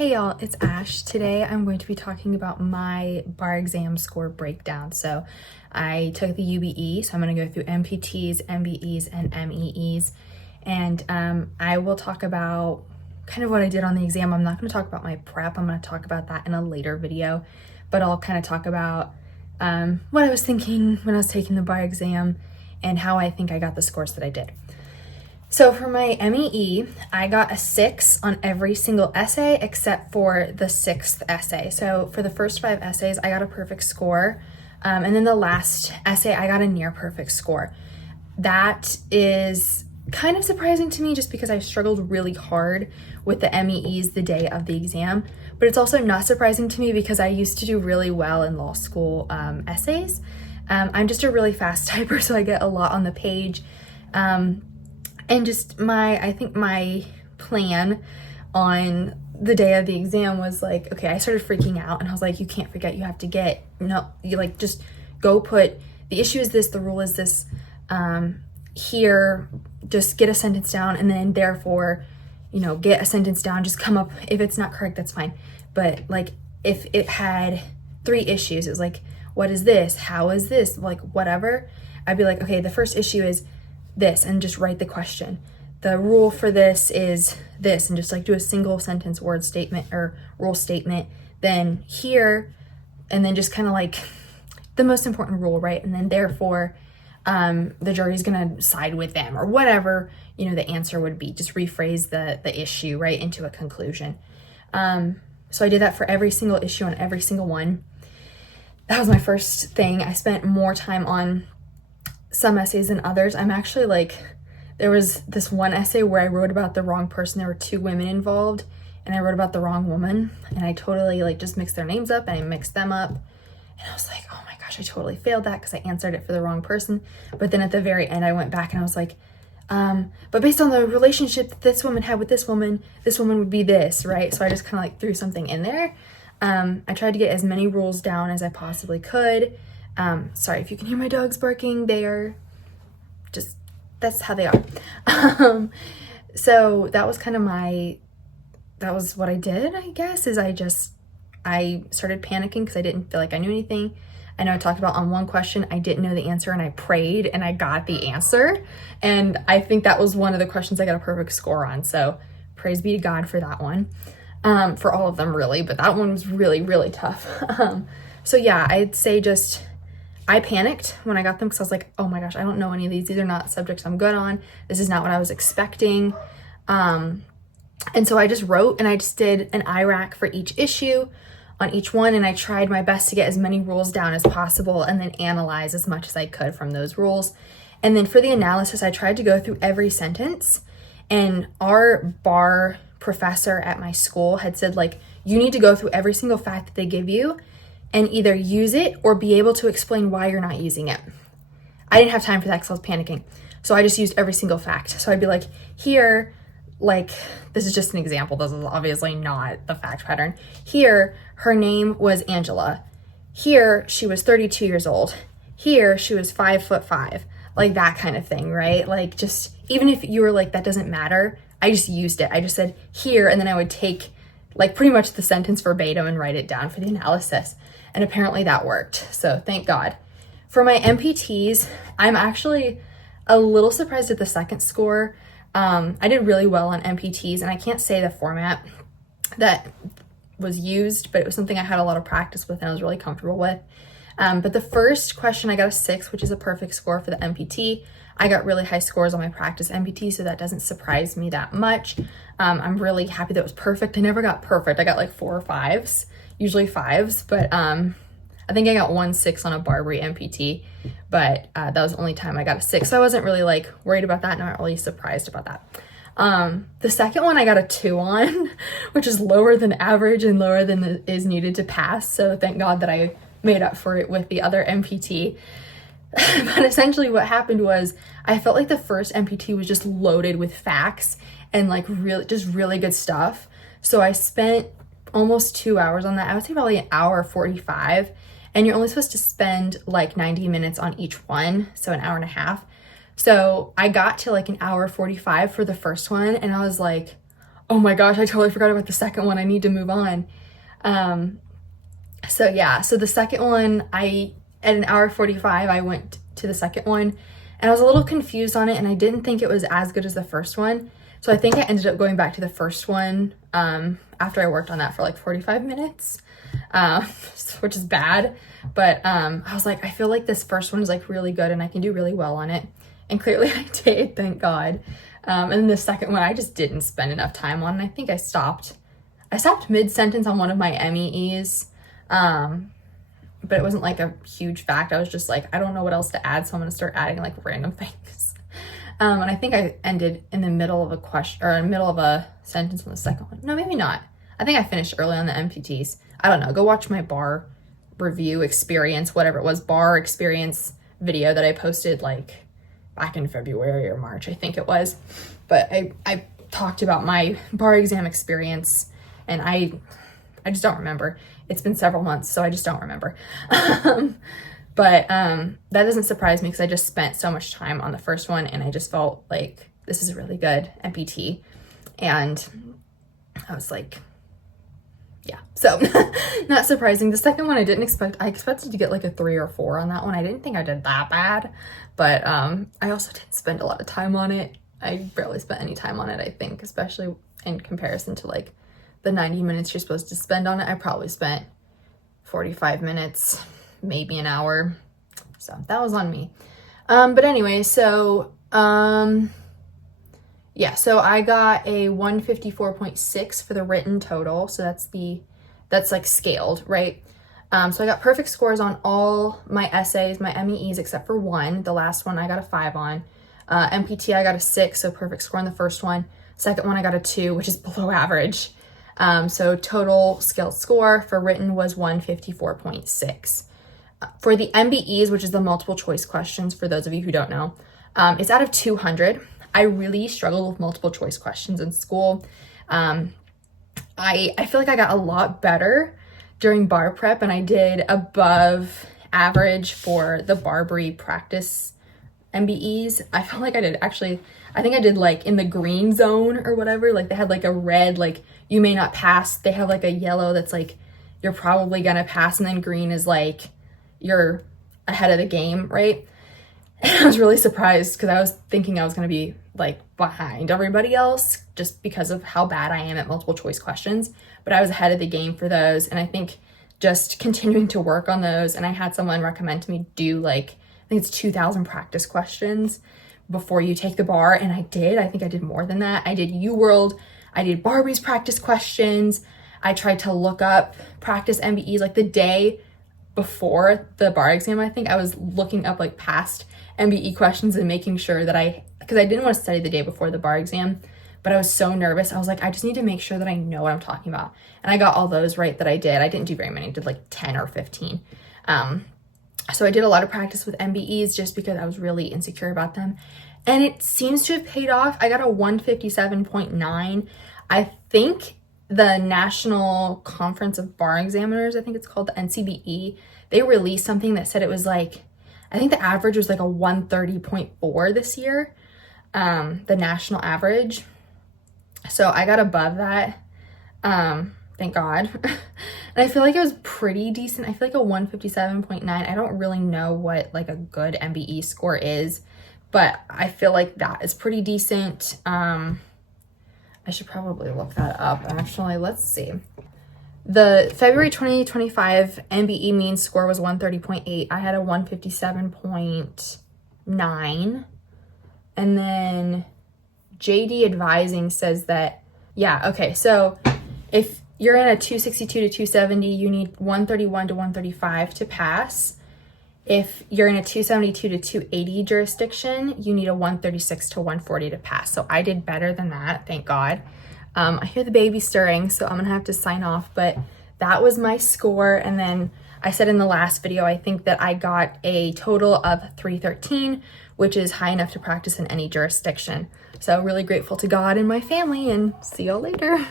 Hey y'all, it's Ash. Today I'm going to be talking about my bar exam score breakdown. So I took the UBE, so I'm going to go through MPTs, MBEs, and MEEs. And I will talk about kind of what I did on the exam. I'm not going to talk about my prep. I'm going to talk about that in a later video. But I'll kind of talk about what I was thinking when I was taking the bar exam and how I think I got the scores that I did. So for my MEE, I got a 6 on every single essay except for the 6th essay. So for the first 5 essays, I got a perfect score. And then the last essay, I got a near perfect score. That is kind of surprising to me just because I struggled really hard with the MEEs the day of the exam. But it's also not surprising to me because I used to do really well in law school essays. I'm just a really fast typer, so I get a lot on the page. And just I think my plan on the day of the exam was like, okay, I started freaking out and I was like, you can't freak out. You have to just go put, the issue is this, the rule is this, here, just get a sentence down and then therefore, get a sentence down, just come up. If it's not correct, that's fine. But like, if it had 3 issues, it was like, what is this? How is this? Like, whatever. I'd be like, okay, the first issue is this, and just write the question. The rule for this is this, and just like do a single sentence word statement or rule statement. Then here, and then just kind of like the most important rule, right? And then therefore, the jury's gonna side with them or whatever, the answer would be. Just rephrase the issue, right, into a conclusion. So I did that for every single issue on every single one. That was my first thing. I spent more time on some essays than others. I'm actually like, there was this one essay where I wrote about the wrong person. There were 2 women involved and I wrote about the wrong woman, and I totally like just mixed their names up and I mixed them up. And I was like, oh my gosh, I totally failed that because I answered it for the wrong person. But then at the very end, I went back and I was like, but based on the relationship that this woman had with this woman would be this, right? So I just kind of like threw something in there. I tried to get as many rules down as I possibly could. Sorry if you can hear my dogs barking. They are just, that's how they are. So that was kind of that was what I did, I guess, is I started panicking because I didn't feel like I knew anything. I know I talked about on one question, I didn't know the answer and I prayed and I got the answer. And I think that was one of the questions I got a perfect score on. So praise be to God for that one. For all of them really, but that one was really, really tough. So yeah, I'd say I panicked when I got them because I was like, oh my gosh, I don't know any of these. These are not subjects I'm good on. This is not what I was expecting. And so I just wrote and I just did an IRAC for each issue on each one. And I tried my best to get as many rules down as possible and then analyze as much as I could from those rules. And then for the analysis, I tried to go through every sentence. And our bar professor at my school had said, like, you need to go through every single fact that they give you and either use it or be able to explain why you're not using it. I didn't have time for that because I was panicking. So I just used every single fact. So I'd be like, here, like, this is just an example. This is obviously not the fact pattern. Here, her name was Angela. Here, she was 32 years old. Here, she was 5'5", like that kind of thing, right? Like, just, even if you were like, that doesn't matter, I just used it. I just said here, and then I would take like pretty much the sentence verbatim and write it down for the analysis. And apparently that worked. So thank God. For my MPTs, I'm actually a little surprised at the second score. I did really well on MPTs, and I can't say the format that was used, but it was something I had a lot of practice with and I was really comfortable with. But the first question, I got a 6, which is a perfect score for the MPT. I got really high scores on my practice MPT, so that doesn't surprise me that much. I'm really happy that it was perfect. I never got perfect. I got like 4 or 5s, usually 5s, but I think I got 1 6 on a Barbary MPT, but that was the only time I got a 6. So I wasn't really like worried about that, not really surprised about that. The second one I got a 2 on, which is lower than average and lower than is needed to pass. So thank God that I made up for it with the other MPT. But essentially what happened was I felt like the first MPT was just loaded with facts and like really good stuff. So I spent almost 2 hours on that. I would say probably 1:45, and you're only supposed to spend like 90 minutes on each one, so an hour and a half. So I got to like 1:45 for the first one and I was like, oh my gosh, I totally forgot about the second one. I need to move on. So yeah, so the second one, at an hour 45, I went to the second one and I was a little confused on it and I didn't think it was as good as the first one. So I think I ended up going back to the first one after I worked on that for like 45 minutes, which is bad. But I was like, I feel like this first one is like really good and I can do really well on it. And clearly I did, thank God. And then the second one, I just didn't spend enough time on. And I think I stopped mid-sentence on one of my MEEs. But it wasn't like a huge fact. I was just like, I don't know what else to add, so I'm gonna start adding like random things. And I think I ended in the middle of a question or in the middle of a sentence on the second one. No, maybe not. I think I finished early on the MPTs. I don't know. Go watch my bar review experience, whatever it was, bar experience video that I posted like back in February or March, I think it was. But I talked about my bar exam experience and I just don't remember. It's been several months, so I just don't remember. But that doesn't surprise me because I just spent so much time on the first one and I just felt like this is a really good MPT. And I was like, yeah, so not surprising. The second one I expected to get like a 3 or 4 on that one. I didn't think I did that bad, but I also didn't spend a lot of time on it. I barely spent any time on it, I think, especially in comparison to like the 90 minutes you're supposed to spend on it. I probably spent 45 minutes, maybe an hour. So that was on me. But anyway, so yeah, so I got a 154.6 for the written total. So that's like scaled, right? So I got perfect scores on all my essays, my MEEs, except for one. The last one I got a 5 on. MPT I got a 6, so perfect score on the first one. Second one I got a 2, which is below average. So total scaled score for written was 154.6. For the MBEs, which is the multiple choice questions, for those of you who don't know, it's out of 200. I really struggled with multiple choice questions in school. I feel like I got a lot better during bar prep and I did above average for the Barbary practice MBEs. I felt like I think I did like in the green zone or whatever. Like they had like a red, like you may not pass. They have like a yellow that's like you're probably gonna pass, and then green is like you're ahead of the game, right? And I was really surprised because I was thinking I was gonna be like behind everybody else just because of how bad I am at multiple choice questions. But I was ahead of the game for those, and I think just continuing to work on those. And I had someone recommend to me do like, I think it's 2,000 practice questions before you take the bar, and I did. I think I did more than that. I did UWorld, I did Barbie's practice questions. I tried to look up practice MBEs like the day before the bar exam. I think I was looking up like past MBE questions and making sure that because I didn't want to study the day before the bar exam, but I was so nervous. I was like, I just need to make sure that I know what I'm talking about. And I got all those right that I did. I didn't do very many. I did like 10 or 15. So I did a lot of practice with MBEs just because I was really insecure about them. And it seems to have paid off. I got a 157.9. I think the National Conference of Bar Examiners, I think it's called the NCBE, they released something that said it was like, I think the average was like a 130.4 this year, the national average. So I got above that, thank God. And I feel like it was pretty decent. I feel like a 157.9. I don't really know what like a good MBE score is, but I feel like that is pretty decent. I should probably look that up. Actually, let's see. The February 2025 MBE mean score was 130.8. I had a 157.9. And then JD Advising says that, yeah, okay, so if you're in a 262 to 270, you need 131 to 135 to pass. If you're in a 272 to 280 jurisdiction, you need a 136 to 140 to pass. So I did better than that, thank God. I hear the baby stirring, so I'm gonna have to sign off, but that was my score. And then I said in the last video, I think that I got a total of 313, which is high enough to practice in any jurisdiction. So really grateful to God and my family, and see y'all later.